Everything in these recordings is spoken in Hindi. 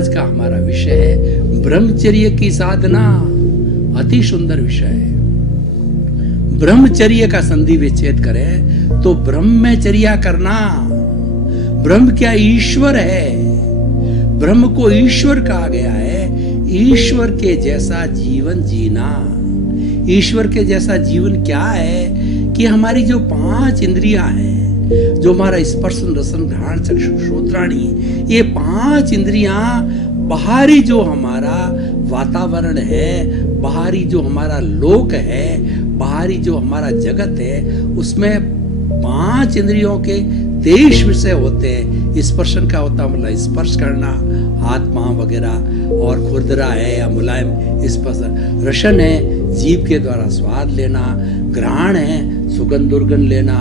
आज का हमारा विषय है ब्रह्मचर्य की साधना। अति सुंदर विषय है। ब्रह्मचर्य का संधि विच्छेद करें तो ब्रह्मचर्या करना। ब्रह्म क्या ईश्वर है। ब्रह्म को ईश्वर कहा गया है। ईश्वर के जैसा जीवन जीना। ईश्वर के जैसा जीवन क्या है कि हमारी जो 5 इंद्रियां हैं, जो हमारा स्पर्श रसन घ्राण चक्षु श्रोत्राणी, ये 5 इंद्रियां बाहरी जो हमारा वातावरण है, बाहरी जो हमारा लोक है, बाहरी जो हमारा जगत है, उसमें 5 इंद्रियों के 23 विषय होते हैं। स्पर्शन का होता है मतलब स्पर्श करना, हाथ पांव वगैरह, और खुरदरा है या मुलायम स्पर्श। रसन है जीभ के द्वारा स्वाद लेना, घ्राण है सुगंध दुर्गंध लेना,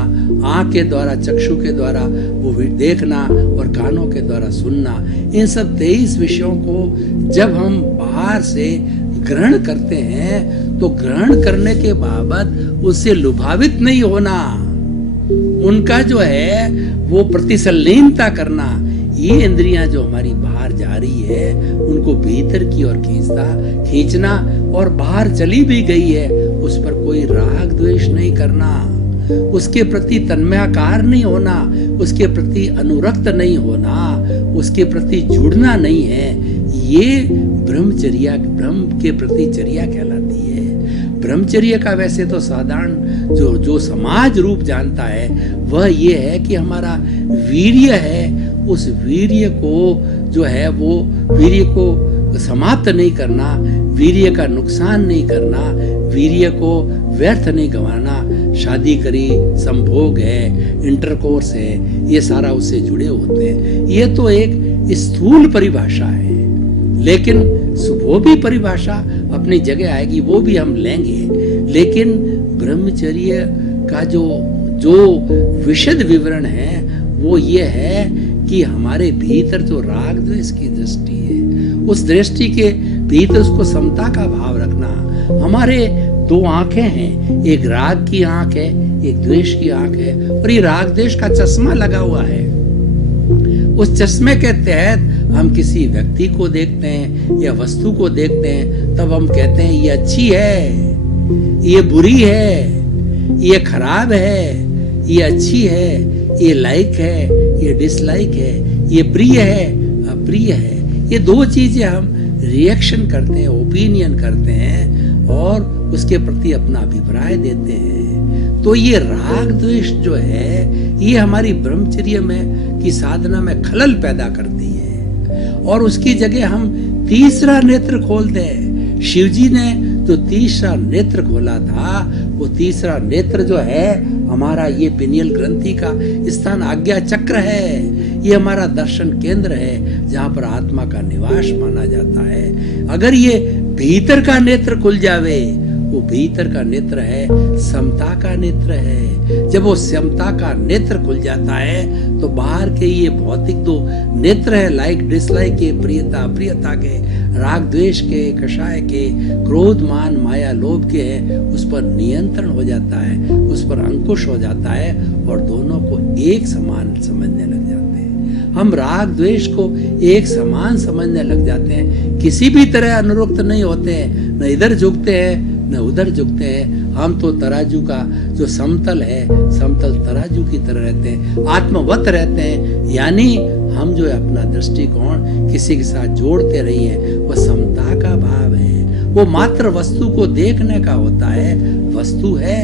आंख के द्वारा चक्षु के द्वारा वो देखना, और कानों के द्वारा सुनना। इन सब 23 विषयों को जब हम बाहर से ग्रहण करते हैं तो ग्रहण करने के बाबत उससे लुभावित नहीं होना, उनका जो है वो प्रतिसंलीनता करना। ये इंद्रियां जो हमारी बाहर जा रही है उनको भीतर की ओर खींचना, और बाहर चली भी गई है उस पर कोई राग द्वेष नहीं करना, उसके प्रति तन्मयाकार नहीं होना, उसके प्रति अनुरक्त नहीं होना, उसके प्रति जुड़ना नहीं है। ये ब्रह्मचर्या, ब्रह्म के प्रति चर्या कहलाती है। ब्रह्मचर्य का वैसे तो साधारण जो समाज रूप जानता है वह ये है कि हमारा वीर्य है, उस वीर्य को जो है वो वीर्य को समाप्त नहीं करना, वीर्य का नुकसान नहीं करना, वीर्य को व्यर्थ नहीं गंवाना। शादी करी, संभोग है, इंटरकोर्स है, ये सारा उससे जुड़े होते हैं। ये तो एक स्थूल परिभाषा है, लेकिन वो भी परिभाषा अपनी जगह आएगी, वो भी हम लेंगे। लेकिन ब्रह्मचर्य का जो विशद विवरण है वो ये है कि हमारे भीतर जो राग द्वेष की दृष्टि है, उस दृष्टि के भीतर उसको समता का भाव रखना। हमारे 2 आंखें हैं, एक राग की आंख है, एक द्वेष की आंख है, और ये राग द्वेष का चश्मा लगा हुआ है। उस चश्मे के तहत हम किसी व्यक्ति को देखते हैं या वस्तु को देखते हैं, तब हम कहते हैं ये अच्छी है, ये बुरी है, ये खराब है, ये अच्छी है, ये लाइक है, ये डिसलाइक है, ये प्रिय है, अप्रिय है। ये 2 चीजें हम रिएक्शन करते हैं, ओपिनियन करते हैं, और उसके प्रति अपना अभिप्राय देते हैं। तो ये राग द्वेष जो है ये हमारी ब्रह्मचर्य में की साधना में खलल पैदा करती है, और उसकी जगह हम तीसरा नेत्र खोलते हैं। शिवजी ने जो तीसरा नेत्र खोला था, वो तीसरा नेत्र जो है हमारा ये पिनियल ग्रंथि का स्थान आज्ञा चक्र है। ये हमारा दर्शन केंद्र है जहाँ पर आत्मा का निवास माना जाता है। अगर ये भीतर का नेत्र खुल जावे, वो भीतर का नेत्र है समता का नेत्र है। जब वो समता का नेत्र खुल जाता है तो बाहर के ये भौतिक 2 नेत्र है, लाइक डिसलाइक के, प्रियता अप्रियता के, राग द्वेष के, कषाय के, क्रोध मान माया लोभ के है, उस पर नियंत्रण हो जाता है, उस पर अंकुश हो जाता है, और दोनों को एक समान समझने लग जाते हैं। हम राग द्वेष को एक समान समझने लग जाते हैं, किसी भी तरह अनुरक्त नहीं होते हैं, न इधर झुकते हैं न उधर झुकते हैं। हम तो तराजू का जो समतल है, समतल तराजू की तरह रहते हैं, आत्मवत रहते हैं। यानी हम जो है अपना दृष्टिकोण किसी के साथ जोड़ते रही है, वो समता का भाव है। वो मात्र वस्तु को देखने का होता है, वस्तु है,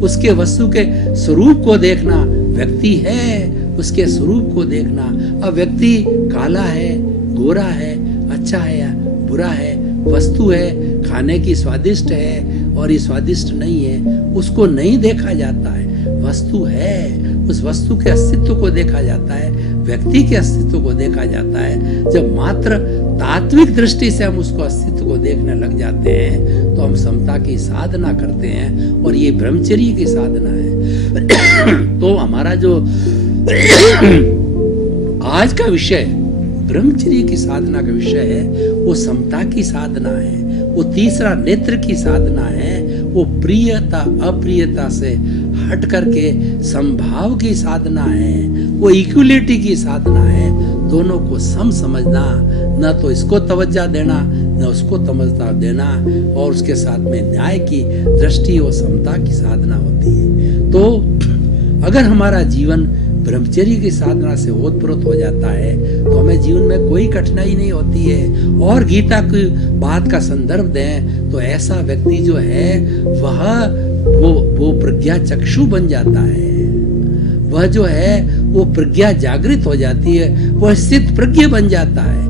उसके वस्तु के स्वरूप को देखना, व्यक्ति है, उसके स्वरूप को देखना। अब व्यक्ति काला है, गोरा है, अच्छा है या बुरा है, वस्तु है, खाने की स्वादिष्ट है और ये स्वादिष्ट नहीं है, उसको नहीं देखा जाता है। वस्तु है, उस वस्तु के अस्तित्व को देखा जाता है, व्यक्ति के अस्तित्व को देखा जाता है। जब मात्र तात्विक दृष्टि से हम उसको अस्तित्व को देखने लग जाते हैं तो हम समता की साधना करते हैं, और ये ब्रह्मचर्य की साधना है। तो हमारा जो आज का विषय ब्रह्मचर्य की साधना का विषय है, वो समता की साधना है, वो तीसरा नेत्र की साधना है, वो प्रियता अप्रियता से हट करके समभाव की साधना है, वो इक्वलिटी की साधना है। दोनों को सम समझना, न तो इसको तवज्जो देना न उसको तवज्जो देना, और उसके साथ में न्याय की दृष्टि और समता की साधना होती है। तो अगर हमारा जीवन ब्रह्मचर्य की साधना से ओतप्रोत हो जाता है तो हमें जीवन में कोई कठिनाई नहीं होती है। और गीता की बात का संदर्भ दें तो ऐसा व्यक्ति जो है वो प्रज्ञा चक्षु बन जाता है, वह जो है वो प्रज्ञा जागृत हो जाती है, वह स्थित प्रज्ञ बन जाता है।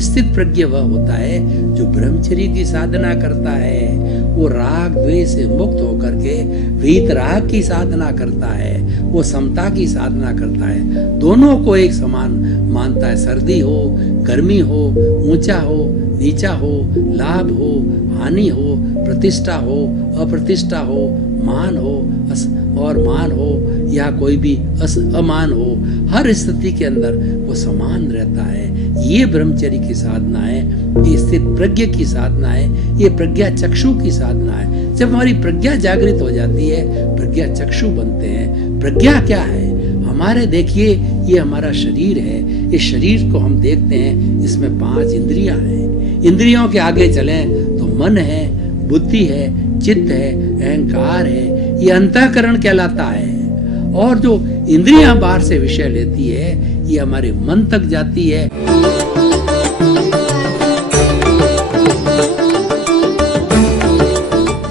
स्थित प्रज्ञ वह होता है जो ब्रह्मचर्य की साधना करता है, वो राग द्वेष से मुक्त होकर के वीतराग की साधना करता है, वो समता की साधना करता है, दोनों को एक समान मानता है। सर्दी हो, गर्मी हो, ऊंचा हो, नीचा हो, लाभ हो, हानि हो, प्रतिष्ठा हो, अप्रतिष्ठा हो, मान हो और मान हो या कोई भी अमान हो, हर स्थिति के अंदर वो समान रहता है। ये ब्रह्मचर्य की साधना है, ये स्थित प्रज्ञ की साधना है, ये प्रज्ञा चक्षु की साधना है। जब हमारी प्रज्ञा जागृत हो जाती है, प्रज्ञा चक्षु बनते हैं। प्रज्ञा क्या है? हमारे देखिए ये हमारा शरीर है, इस शरीर को हम देखते हैं, इसमें 5 इंद्रियां हैं। इंद्रियों के आगे चलें तो मन है, बुद्धि है, चित्त है, अहंकार है, ये अंतःकरण कहलाता है। और जो इंद्रियां बाहर से विषय लेती है ये हमारे मन तक जाती है।